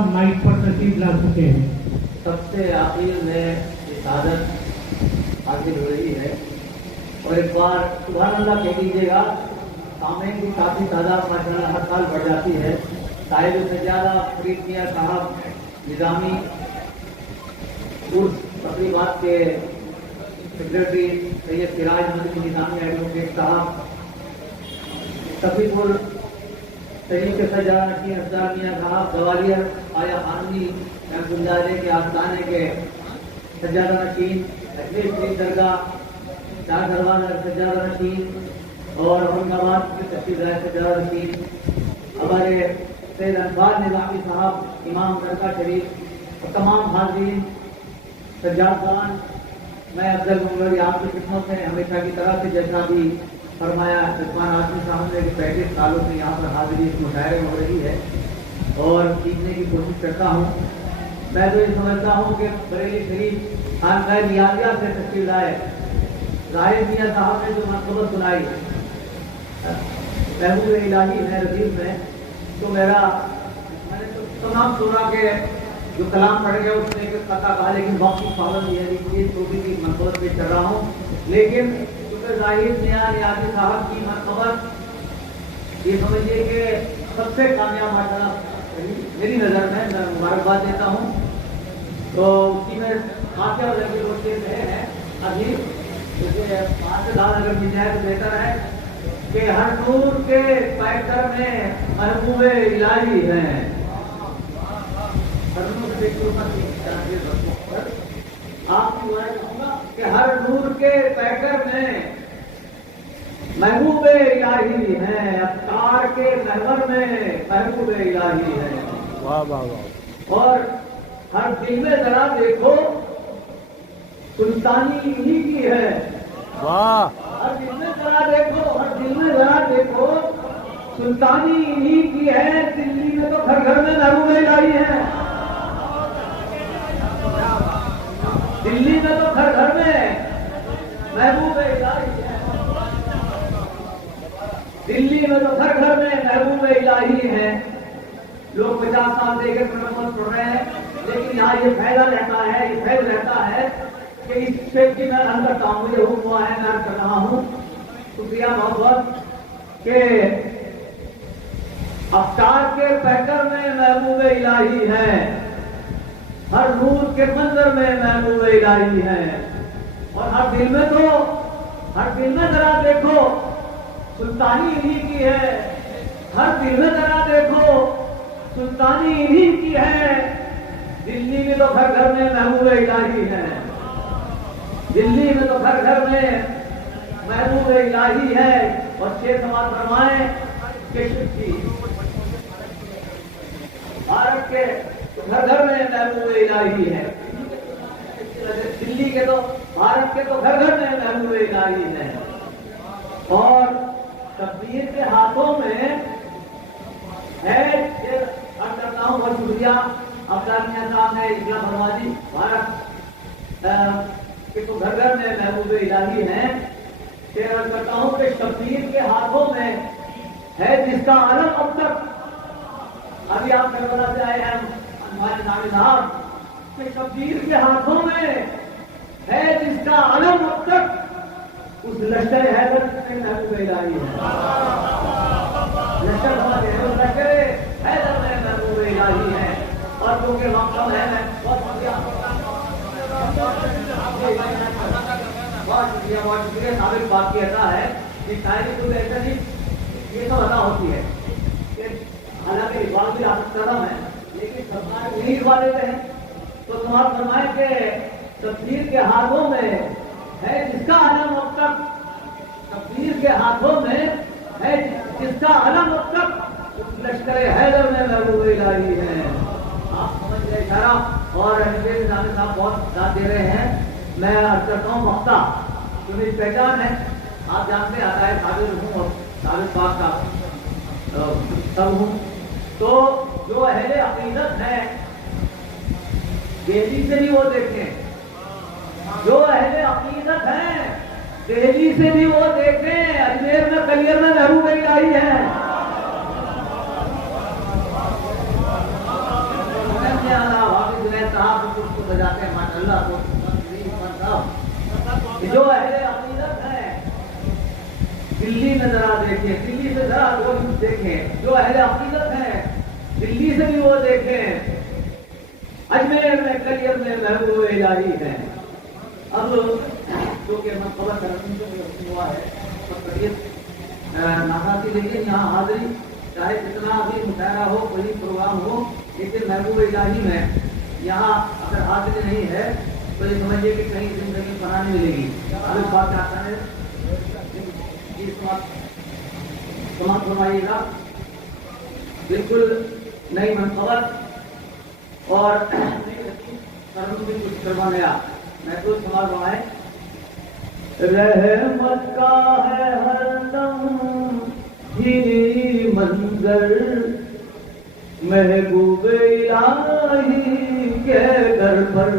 साहब माइक पर तशरीफ ला चुके हैं। सबसे आखिर में शहादत हासिल हो रही है और एक बार सुभान अल्लाह कह दीजिएगा। सामने की काफी तादाद माशाअल्लाह हर साल बढ़ जाती है। साहिब सज्जादा फरीद मियां साहब निजामी उर्स तकरीबात के सेक्रेटरी सैयद सिराज मदनी निजामी एडवोकेट साहब तफीकुल शरीफ के सज्जादा की अफजार मियां साहब गवालियर आया खानवी गुंजारे के आस्थाने के सज्जादा नशीन अजमेर शरीफ दरगाह चार दरवाजा सज्जादा नशीन और औरंगाबाद के तशरीफ लाए सज्जादा नशीन हमारे सैयद अनवार निजामी साहब इमाम दरगाह शरीफ और तमाम हाजिरीन सज्जादान, मैं अफजल मंगलरी आपकी खिदमत में हमेशा की तरह से जैसा भी फरमाया उस्मान आजमी साहब ने 35 सालों से यहाँ पर हाजिरी इस मुशायरे में हो रही है और सीखने की कोशिश करता हूँ। मैं तो ये समझता हूँ कि बरेली शरीफ खानकाह नियाजिया से तशरीफ लाए जाहिद मियां साहब ने जो मनक़बत सुनाई महबूब इलाही है रजीब में, तो मैंने तो तमाम सूरा के जो कलाम पढ़ गया उसने एक पता कहा, लेकिन वक्त की पाबंदी है ये छोटी सी मनक़बत पेश कर रहा हूँ। लेकिन जाहिद मियां नियाजी साहब की मनक़बत ये समझिए कि सबसे कामयाब माशाअल्लाह मेरी नज़र में, मैं मुबारकबाद देता हूँ। तो उसी में काफ़ी लगे होते हैं अभी जैसे 5 से 10 अगर मिल जाए तो बेहतर है कि हर नूर के पैकर में महबूब इलाही हैं। आपकी कि हर नूर के पैकर में महबूब इलाही हैं, अफ्तार के महवर में महबूब इलाही हैं। वाह वाह वाह। और हर दिल में जरा देखो सुल्तानी इन्हीं की है। वाह। हर दिल में जरा देखो, हर दिल में जरा देखो सुल्तानी इन्हीं की है। दिल्ली में तो घर घर में महबूब इलाही है। दिल्ली में तो घर घर में महबूब इलाही है। दिल्ली में तो घर घर में महबूब इलाही है। लोग 50 साल से एक नमाज पढ़ रहे हैं, लेकिन यहाँ ये फायदा रहता है, ये फैल रहता है कि इस शेख की मैं अंदर काम मुझे हुआ है, मैं कर रहा हूँ। शुक्रिया बहुत बहुत के अफ्तार के पैकर में महबूब इलाही है, हर नूर के मंजर में महबूब इलाही है। और हर दिल में जरा देखो सुल्तानी इन्हीं की है। हर दिल में जरा देखो सुल्तानी इन्हीं की है। दिल्ली में तो घर घर में महबूब इलाही है। दिल्ली में तो घर घर में महबूब इलाही है। और शेर समाज फरमाए कि भारत के घर घर में महबूब इलाही है। दिल्ली के तो भारत के तो घर घर में महबूब इलाही है। और तकदीर के हाथों में है। करता हूँ, बहुत शुक्रिया अफजार मियां साहब ने इतना फरमा दी। भारत के तो घर घर में महबूब इलाही है। शेर करता हूँ कि शब्बीर के हाथों में है जिसका आलम अब तक, अभी आप करबला से आए हैं हमारे नाम साहब, कि शब्बीर के हाथों में है जिसका आलम अब तक, उस लश्कर हैदर में महबूब इलाही है। लश्कर हमारे उस लश्कर हैदर में महबूब इलाही है। और क्योंकि वक्त कम है, मैं बहुत शुक्रिया साबित बात की ऐसा है कि शायरी को ऐसा नहीं ये सब अदा होती है। हालांकि इकबाल भी कदम है, लेकिन सरकार नहीं लिखवा देते हैं। तो समाज फरमाए के तकदीर के हाथों में है जिसका आलम अब तक, तकदीर के हाथों में है जिसका आलम अब तक, उस लश्कर हैदर में महबूब इलाही है। आप समझ गए इशारा। और निजामी साहब बहुत साथ दे रहे हैं। मैं अर्ज करता हूँ वक्ता जो मेरी पहचान है, आप जानते आता है साबिर हूँ और साबिर पाक का सब हूँ। तो जो अहले अकीदत है दिल्ली से भी वो देखें, जो अहले अकीदत है दिल्ली से भी वो देखें, अजमेर में कलियर में महबूब इलाही है। نظر دیکھیں، دلی سے ذرا وہ دیکھیں، جو اہل عقیدت ہیں دلی سے بھی وہ دیکھیں، اجمیر میں کلیئر میں محبوب الہی ہے۔ اب جو کہ منقبہ کرنے سے ہوا ہے طبیعت ناراضی، لیکن یہاں حاضری چاہے کتنا بھی مشاعرہ ہو، کوئی پروگرام ہو، لیکن محبوب الہی میں یہاں اگر حاضری نہیں ہے تو یہ سمجھیے کہ کہیں زندگی پناہ نہیں ملے گی۔ اب اس بات کا آتا ہے سماعت فرمائیے گا، بالکل نئی منقبت اور بھی کچھ کروا گیا محفوظ سماعت فرمائے۔ رحمت کا ہے ہر دم ہی منظر، محبوب الہی کے در پر۔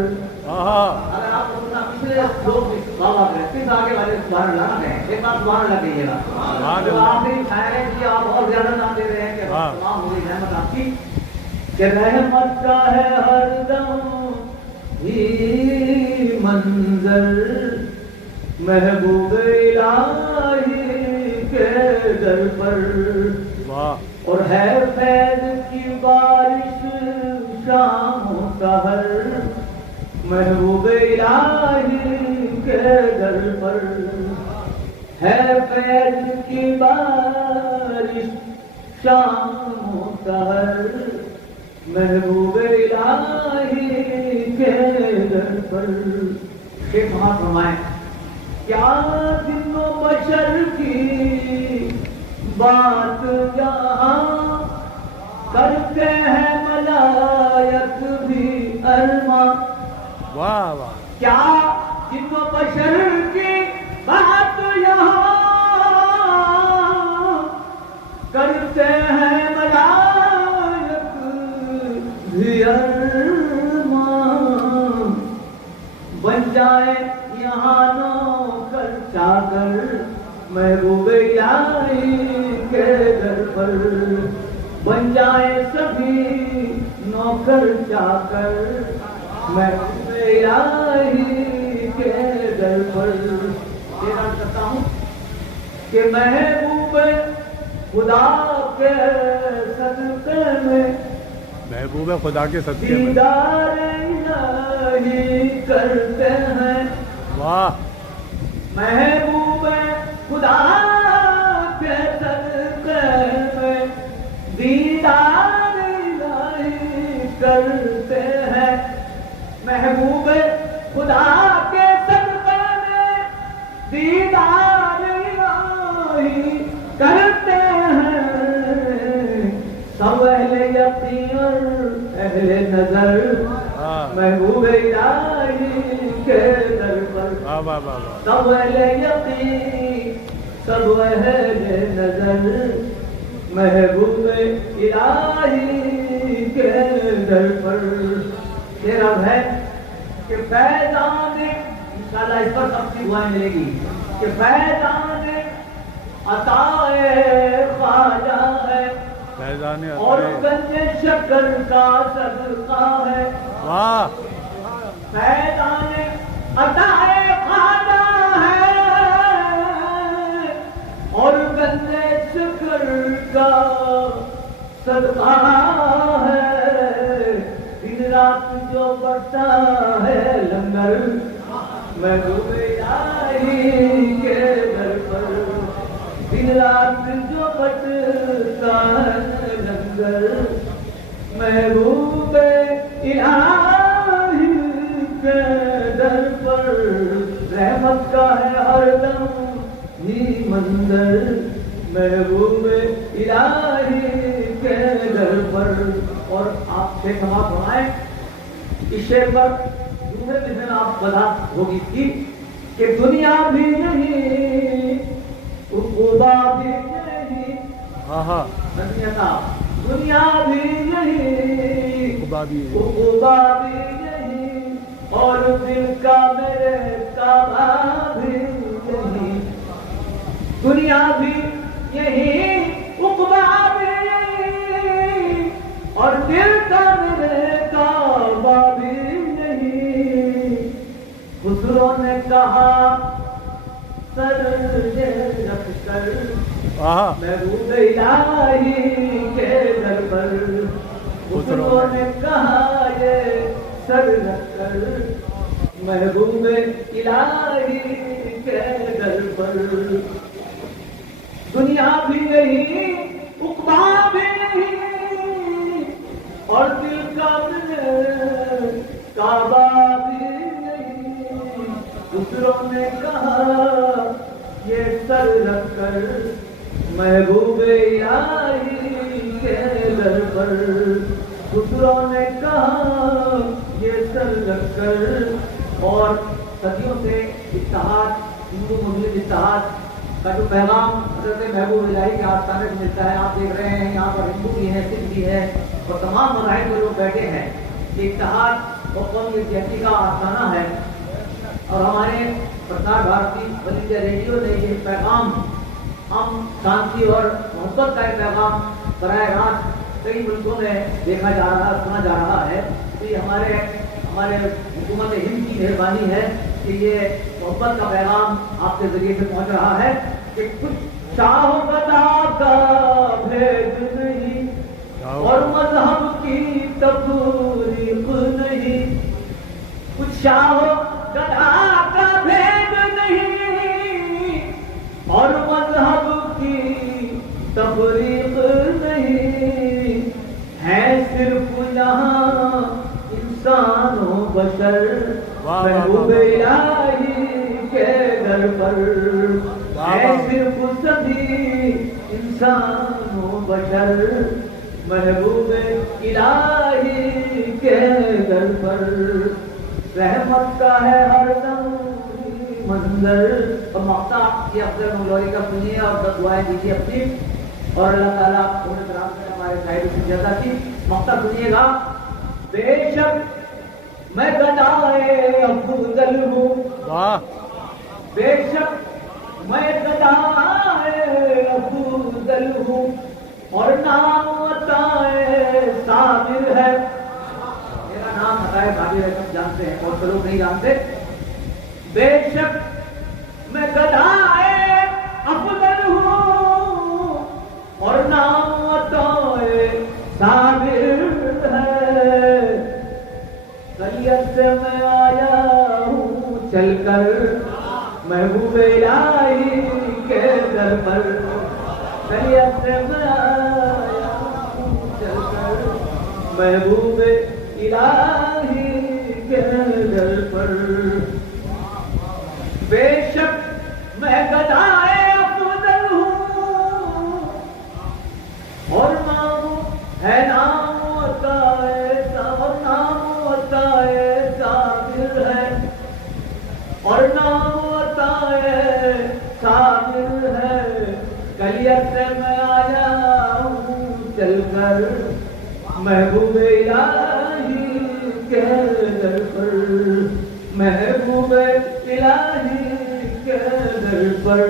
اگر آپ پچھلے لوگ بابا پھر آگے والے سبحان اللہ نہ کہیں، ایک بات سبحان اللہ کہیے گا، جو آخری شاعر ہے کہ آپ اور زیادہ نام دے رہے ہیں کہ تمام ہوئی رحمت آپ کی، کہ رحمت کا ہے ہر دم ہی منظر، محبوب الہی کے در پر، اور ہے فیض کی بارش شام و سحر، محبوب الہی کے در پر، ہے فیض کی بارش شام و سحر، محبوب الہی کے در پر۔ شیخ محمد فرمائیں، کیا جن و بشر کی بات یہاں کرتے ہیں ملائک بھی ارماں، واہ واہ، کیا جن و بشر کی بات یہاں کرتے ہیں ملائک بھی ارماں، بن جائے یہاں نوکر چاکر، محبوب الہی کے در پر، بن جائے سبھی نوکر چاکر، محبوب الہی کے در پر۔ یہ عرض کرتا ہوں کہ محبوب خدا کے صدقے میں، محبوب خدا کے صدقے میں دیدار الہی کرتے ہیں، واہ، محبوب خدا کے صدقے میں دیدار الہی کرتے ہیں، محبوب خدا کے صدقے میں دیدار الہی کرتے ہیں، سب اہل یقین اہل نظر، محبوب الہی کے در پر، سب اہل یقین سب اہل نظر، محبوب الہی کے در پر۔ یہ رب ہے کہ فیضان، انشاءاللہ اس پر سب کی دعائیں ملے گی، کہ فیضان عطائے خواجہ ہے، اور گنج شکر کا صدقہ ہے، واہ، فیضان عطائے خواجہ ہے، اور گنج شکر کا صدقہ ہے، دن رات جو بڑھتا ہے لنگر، محبوب الہی کے در پر، دن رات جو بڑھتا ہے لنگر، محبوب الہی کے در پر، رحمت کا ہے ہر دم ہی منظر، محبوب الہی کے در پر۔ اور آپ شیخ سماعت فرمائیں، اس شعر پر دوسرے دن آپ وضاحت ہوگی تھی کہ دنیا بھی نہیں عقبہ بھی نہیں، دنیا بھی نہیں عقبہ بھی نہیں، اور دل کا میرے کعبہ بھی نہیں، دنیا بھی یہی عقبہ بھی نہیں، اور دل کا میرے کعبہ بھی نہیں۔ خسرو نے کہا سر یہ رکھ کر वाह महबूब इलाही के दर पर बुजुर्गों ने कहा ये सर रख कर, महबूब इलाही के दर पर। दुनिया भी नहीं, उक़बा भी नहीं, और दिल का काबा भी नहीं। दूसरों ने कहा ये सर रख कर, महबूब इलाही के दर पर। दूसरों ने कहा ये सर रख कर। और सदियों से इत्तेहाद, हिंदू मुस्लिम इत्तेहाद का जो पैगाम हज़रत महबूब इलाही के आस्थाने से मिलता है, आप देख रहे हैं यहाँ पर हिंदू भी है, सिख भी है और तमाम मज़ाहिब के लोग बैठे हैं। ये इत्तेहाद और कौमी यकजहती का आस्थाना है। और हमारे Prasar Bharati all India radio ने ये पैगाम, हम शांति और मोहब्बत का एक पैगाम बराह रास्त कई मुल्कों में देखा जा रहा है, सुना जा रहा है। तो ये हमारे हुकूमत हिंद की मेहरबानी है कि ये मोहब्बत का पैगाम आपके जरिए से पहुंच रहा है कि कुछ शाह गदा का भेद नहीं और मजहब की तफरीक नहीं। कुछ शाह गदा का भेद नहीं और मजहब की तफरीक नहीं है, सिर्फ यहाँ इंसानों बशर महबूब इलाही के दर पर है। सिर्फ सभी इंसानों बशर महबूब इलाही के दर पर। रहमत का है हरदम मंजर। और मक्ता ये अफजल मौलवी का सुनिए और दुआएं दीजिए अपनी, और अल्लाह ताला उन्हें कराम से हमारे साहिब की जज़ा की। मक्ता सुनिएगा। बेशक मैं गदाए अफजल हूँ, वाह बेशक मैं गदाए अफजल हूँ और नाम अताए साबिर है। मेरा नाम अताए साबिर है, सब जानते हैं और लोग नहीं जानते। बेशक मैं गदाए अफजल हूँ और नाम अताए साबिर है। गलियत से मैं आया हूँ चलकर महबूब इलाही के दर पर। गलियत से मैं आया हूँ चलकर महबूब इलाही के दर पर। बेशक मैं गदाए अफजल हूँ और नाम है नाम होता है और नाम होता है साबिर है और नाम होता है साबिर है। गलियत से मैं आया हूँ चलकर महबूब इलाही के दर पर। महबूब इलाही के दर पर,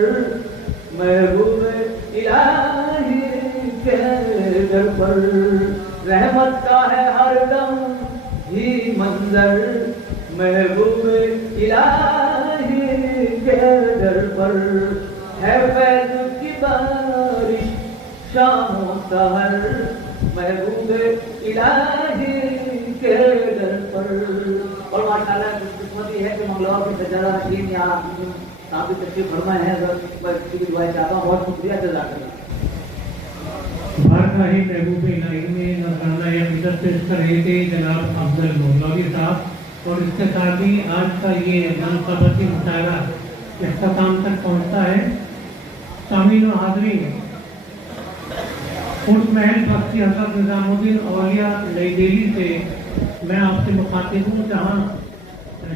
महबूब इलाही के दर पर। रहमत का है हरदम ही मंजर महबूब इलाही के दर पर। है फैज़ की बारिश शाम सहर महबूब इलाही के दर पर। और माशाअल्लाह किस्मती है कि मंगलवार की सजादा नशीन यहाँ काफी तशरीफ फरमाए हैं। मैं किसी की दुआ चाहता हूँ, बहुत शुक्रिया जज़ाकल्लाह। बारगाह महबूब इलाही में नजराना अक़ीदत पेश कर रहे थे जनाब अफजल मौलवी साहब। और इसके साथ ही आज का ये मनक़बती मुशायरा इख्तिताम तक पहुँचता है। सामीन व हाज़रीन, उस महल बख्शी हज़रत निज़ामुद्दीन औलिया नई दिल्ली से मैं आपसे मुखातिब हूँ, जहाँ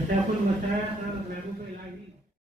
शेखुल मशाइख महबूब इलाही